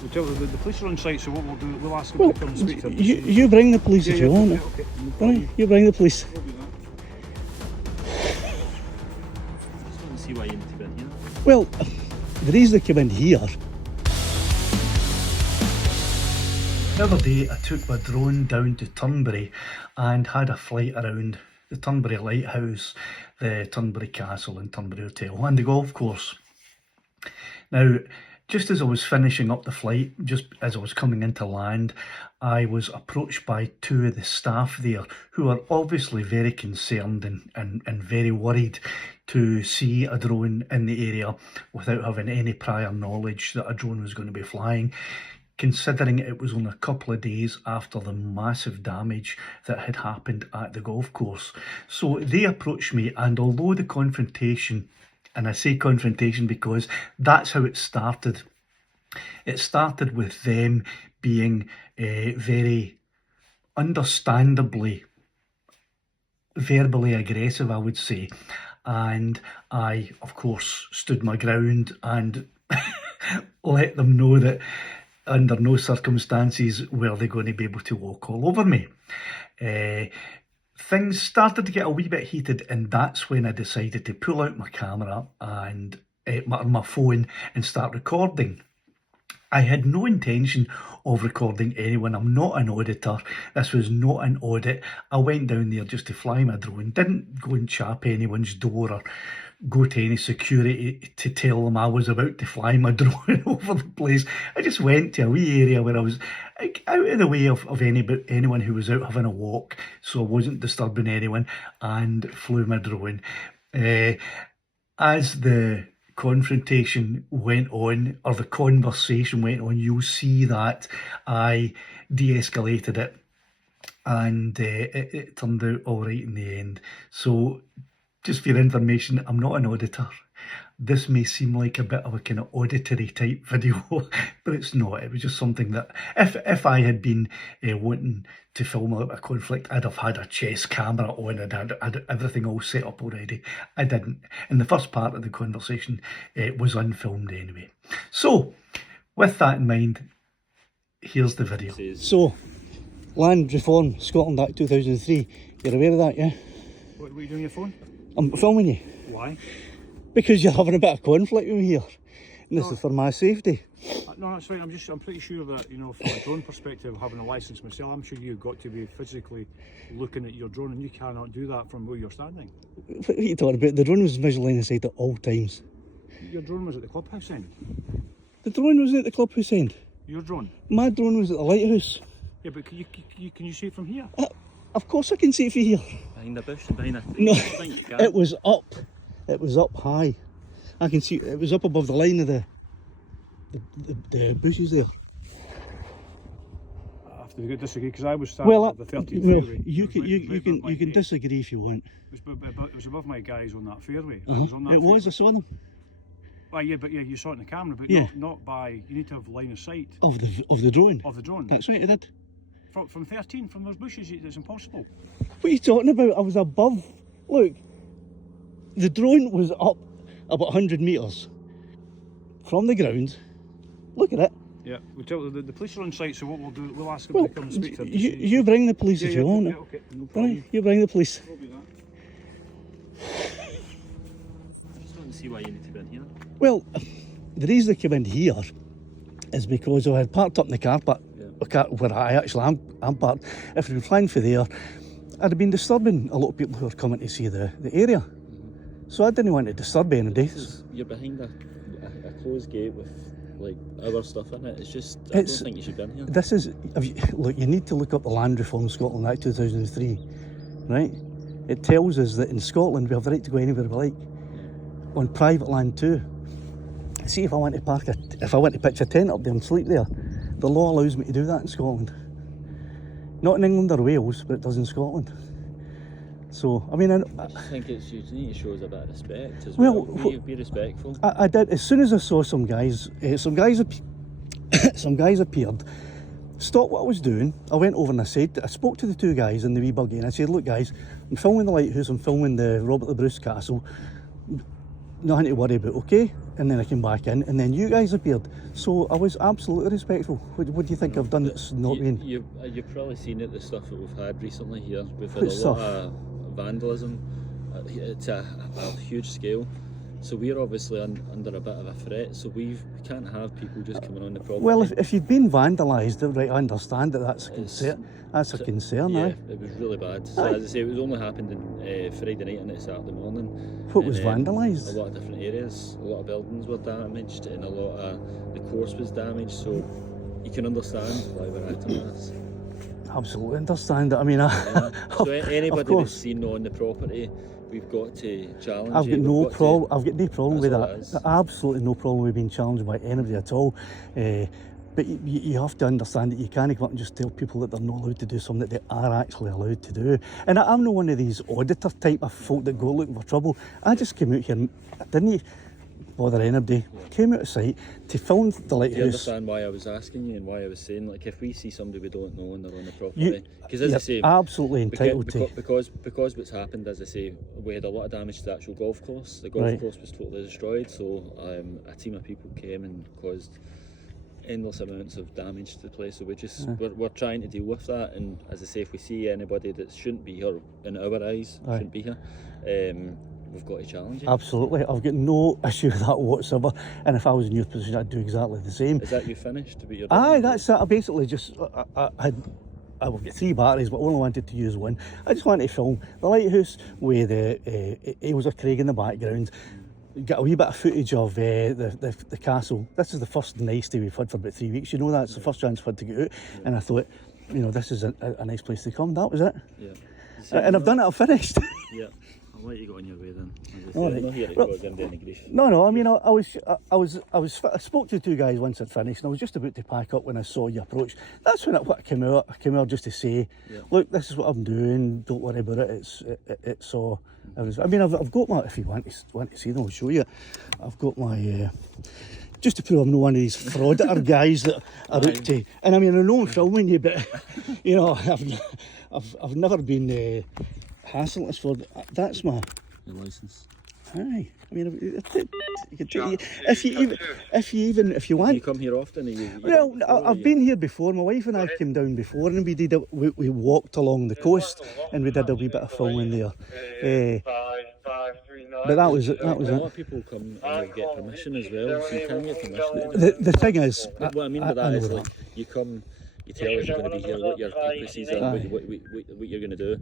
We'll tell the police are on site, so what we'll do, we'll ask them to come and speak to them. You bring the police if you want. Okay. Right? You bring the police. We'll do that. I just want to see why you need to be in here. Well, the reason they came in here. The other day I took my drone down to Turnberry and had a flight around the Turnberry Lighthouse, the Turnberry Castle and Turnberry Hotel and the golf course. Now, just as I was finishing up the flight, just as I was coming into land, I was approached by two of the staff there who are obviously very concerned and very worried to see a drone in the area without having any prior knowledge that a drone was going to be flying, considering it was only a couple of days after the massive damage that had happened at the golf course. So they approached me, and although the confrontation, and I say confrontation because that's how it started. It started with them being very understandably verbally aggressive, I would say. And I, of course, stood my ground and let them know that under no circumstances were they going to be able to walk all over me. Things started to get a wee bit heated, and that's when I decided to pull out my camera and my phone and start recording. I had no intention of recording anyone. I'm not an auditor. This was not an audit. I went down there just to fly my drone. Didn't go and chap anyone's door or go to any security to tell them I was about to fly my drone over the place. I just went to a wee area where I was out of the way of anyone who was out having a walk, so I wasn't disturbing anyone, and flew my drone. As the confrontation went on, or the conversation went on, you'll see that I de-escalated it, and it turned out all right in the end. So just for your information, I'm not an auditor. This may seem like a bit of a kind of auditory type video, but it's not. It was just something that if I had been wanting to film a conflict, I'd have had a chess camera on and had everything all set up already. I didn't. And the first part of the conversation was unfilmed anyway. So, with that in mind, here's the video. So, Land Reform Scotland Act 2003. You're aware of that, yeah? What are you doing on your phone? I'm filming you. Why? Because you're having a bit of conflict with me here. And this is for my safety. No, that's fine. I'm pretty sure that, you know, from a drone perspective, having a licence myself, I'm sure you've got to be physically looking at your drone, and you cannot do that from where you're standing. What are you talking about? The drone was visually inside at all times. Your drone was at the clubhouse end. The drone was at the clubhouse end. Your drone? My drone was at the lighthouse. Yeah, but can you see it from here? Of course I can see it from here. Behind the bush and behind a tree. No, I think you can. it was up. It was up high. I can see it was up above the line of the bushes there. I have to disagree, because I was standing at the 13th fairway. You can disagree if you want. It was above my guys on that fairway. I was on that It fairway. was, I saw them. Well, yeah, but you saw it in the camera, but not by. You need to have line of sight Of the drone. of the drone. That's right, I did. From 13, from those bushes, it's impossible. What are you talking about? I was above. Look, the drone was up about 100 metres from the ground. Look at it. Yeah, we'll tell the police are on site, so what we'll do, we'll ask them to come and speak to them. You bring the police if you want. Yeah, okay, no problem. Right, you bring the police. We'll do that. I just want to see why you need to be in here. Well, the reason I came in here is because I had parked up in the car park, where I actually am parked. If we were flying for there, I'd have been disturbing a lot of people who are coming to see the area. So I didn't want to disturb anybody. You're behind a closed gate with like our stuff in it. It's just, I don't think you should be in here. This is, look, you need to look up the Land Reform Scotland Act 2003, right? It tells us that in Scotland we have the right to go anywhere we like, on private land too. See, if I want to pitch a tent up there and sleep there, the law allows me to do that in Scotland. Not in England or Wales, but it does in Scotland. So, I mean, I just think you need to show us a bit of respect as well. Be respectful. I did. As soon as I saw some guys appeared, stopped what I was doing. I went over and I spoke to the two guys in the wee buggy, and I said, look guys, I'm filming the lighthouse, I'm filming the Robert the Bruce Castle, nothing to worry about, okay? and then I came back in, and then you guys appeared. So I was absolutely respectful. What do you think I've done that's not been? You've probably seen it, the stuff that we've had recently here. We've had What a stuff? lot of vandalism. It's a huge scale. So we're obviously under a bit of a threat. So we can't have people just coming on the property. Well, if you've been vandalised, right, I understand that that's a concern. That's a concern, yeah, aye. it was really bad. So as I say, it was only happened on Friday night and Saturday morning. What was And, vandalised? A lot of different areas. A lot of buildings were damaged, and a lot of the course was damaged. So you can understand why we're acting on this. Absolutely understand it. I mean, So anybody course. that's seen on the property, we've got to challenge I've it. got no We've got problem. I've got no problem with That's all it is. that. Absolutely no problem with being challenged by anybody at all. But you have to understand that you can't go up and just tell people that they're not allowed to do something that they are actually allowed to do. And I'm not one of these auditor type of folk that go looking for trouble. I just came out here, didn't bother anybody. Came out of sight to film the Do you lighthouse. understand why I was asking you and why I was saying, like, if we see somebody we don't know and they're on the property, because as I You're say, absolutely entitled to. because what's happened, as I say, we had a lot of damage to the actual golf course. The golf Right. course was totally destroyed, so a team of people came and caused endless amounts of damage to the place. So we're trying to deal with that. And as I say, if we see anybody that shouldn't be here in our eyes, Aye. shouldn't be here, we've got to challenge it. Absolutely, I've got no issue with that whatsoever. And if I was in your position, I'd do exactly the same. Is that you finished? But you're Aye, done? that's it. I basically just I will get 3 batteries, but only wanted to use one. I just wanted to film the lighthouse with the Ailsa Craig in the background. Got a wee bit of footage of the castle. This is the first nice day we've had for about 3 weeks. You know, that's the first chance we've had to get out. And I thought, you know, this is a nice place to come. That was it. Yeah. And I've done it. I've finished. Yeah. I'll let you go on your way then. As I say, All I'm right. not here to Well- cause anybody any grief. No. I mean, I spoke to the 2 guys once I'd finished, and I was just about to pack up when I saw you approach. That's when I came out. I came out just to say, look, this is what I'm doing. Don't worry about it. It's all. I mean, I've got my. If you want to see them, I'll show you. I've got my. Just to prove I'm not one of these frauditor guys that are out to. And I mean, I know I'm filming you, but you know, I've never been hassling us for. That's my. Your licence. Aye, I mean, if you want. You come here often? Well, I've been here before. My wife and I came down before, and we walked along the coast, and we did a wee bit of filming there. But that was it. A lot of people come and get permission as well, so you can get permission. The thing is, What I mean by that is, like, you come, you tell us you're going to be here, what your purposes are, what you're going to do,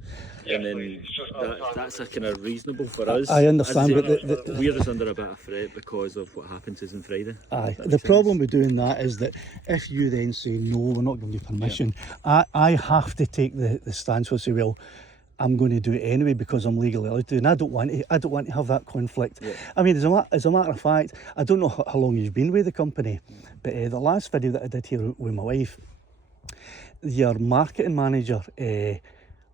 and then that's a kind of reasonable for us. I understand, As I say, but we're just under a bit of threat because of what happened to us on Friday. aye. The problem with doing that is that if you then say no, we're not giving you permission, I have to take the stance where I say, well, I'm going to do it anyway because I'm legally allowed to, and I don't want to have that conflict. Yeah. I mean, as a matter of fact, I don't know how long you've been with the company, but the last video that I did here with my wife, your marketing manager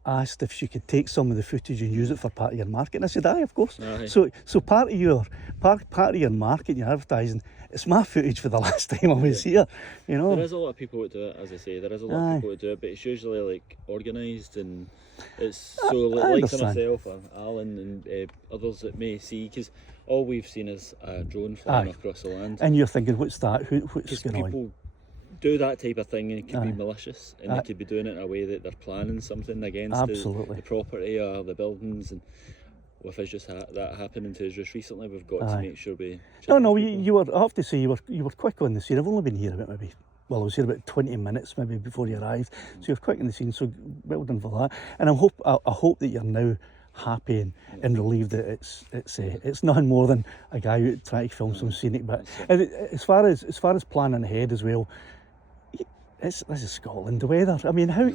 asked if she could take some of the footage and use it for part of your marketing. I said, aye, of course. Aye. So part of your marketing, your advertising, it's my footage for the last time I was here. You know. There is a lot of people that do it, as I say. There is a lot of people that do it, but it's usually like organised, and it's so like understand. myself or Alan and others that may see, because all we've seen is a drone flying across the land. And you're thinking, what's that? What's Because going on? people do that type of thing, and it could be malicious, and they could be doing it in a way that they're planning something against Absolutely. the property or the buildings. And with us just that happening to us just recently, we've got to make sure we. No, you were. I have to say, you were quick on the scene. I've only been here about I was here about 20 minutes maybe before you arrived, so you're quick on the scene. So well done for that. And I hope that you're now happy and relieved that it's nothing more than a guy out trying to film some scenic bit. And as far as planning ahead as well. This is Scotland, the weather. I mean, how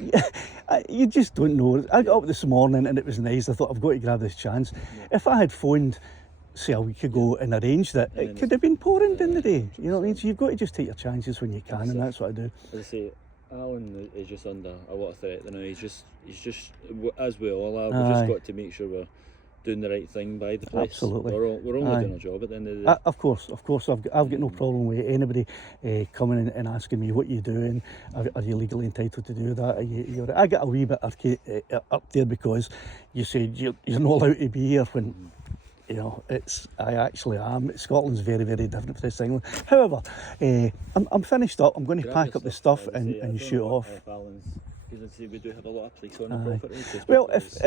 you just don't know. I got up this morning and it was nice. I thought I've got to grab this chance. If I had phoned, say, a week ago and arranged it, it could have been pouring in the day. You know what I mean? So you've got to just take your chances when you can, and that's what I do. As I say, Alan is just under a lot of threat now. He's just as we all are. We've just got to make sure we're doing the right thing by the place. Absolutely. We're only doing our job at the end of the day. Of course. I've got no problem with anybody coming in and asking me what you're doing. Are you legally entitled to do that? I got a wee bit up there because you said you're not allowed to be here when you know, I actually am. Scotland's very, very different from England. However, I'm finished up. I'm going to Grab pack your up the stuff I and, say, I and don't shoot know off. if Alan's, because I say we do have a lot of police on the property. just Well, because-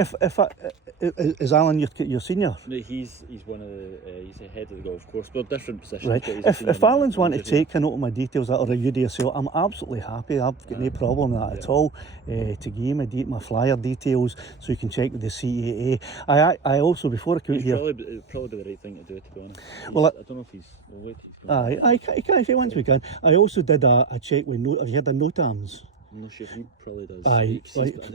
is Alan your senior? No, he's one of the he's the head of the golf course, but different positions. Right. But he's a senior If Alan's want to manager here. take a note of my details or you do yourself, I'm absolutely happy. I've got no problem with that at all. To give you my flyer details so you can check with the CAA. I also, before I come out He's here, probably the right thing to do, to be honest. Well, I don't know if we'll wait till he's coming. I can if he wants we can. I also did a check with have you had a NOTAMs? I'm not sure he probably does. Aye,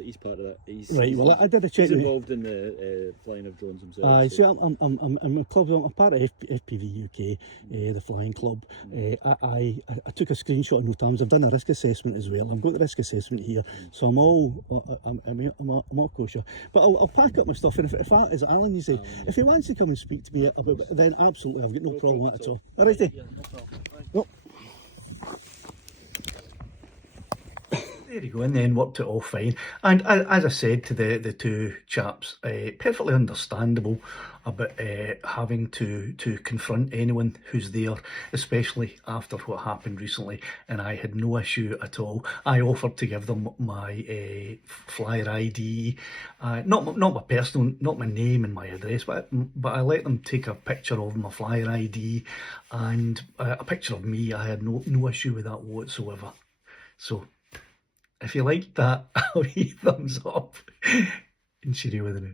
He's part of that. Right, well, I did a check He's with- involved in the flying of drones himself. Aye, so- see, I'm a club. I'm part of FPV UK, the flying club. I took a screenshot of NOTAMs. I've done a risk assessment as well. I've got the risk assessment here, so I'm all kosher. But I'll pack up my stuff, and if is it Alan? You say if he wants to come and speak to me about it, then absolutely, I've got no problem with that at all. All righty. Yeah, no problem. Right. No. There you go, and then worked it all fine. And as I said to the two chaps, perfectly understandable about having to confront anyone who's there, especially after what happened recently. And I had no issue at all. I offered to give them my flyer ID, not my personal, not my name and my address, but I let them take a picture of my flyer ID and a picture of me. I had no issue with that whatsoever. So, if you liked that, I'll give you a thumbs up and cheerio with it.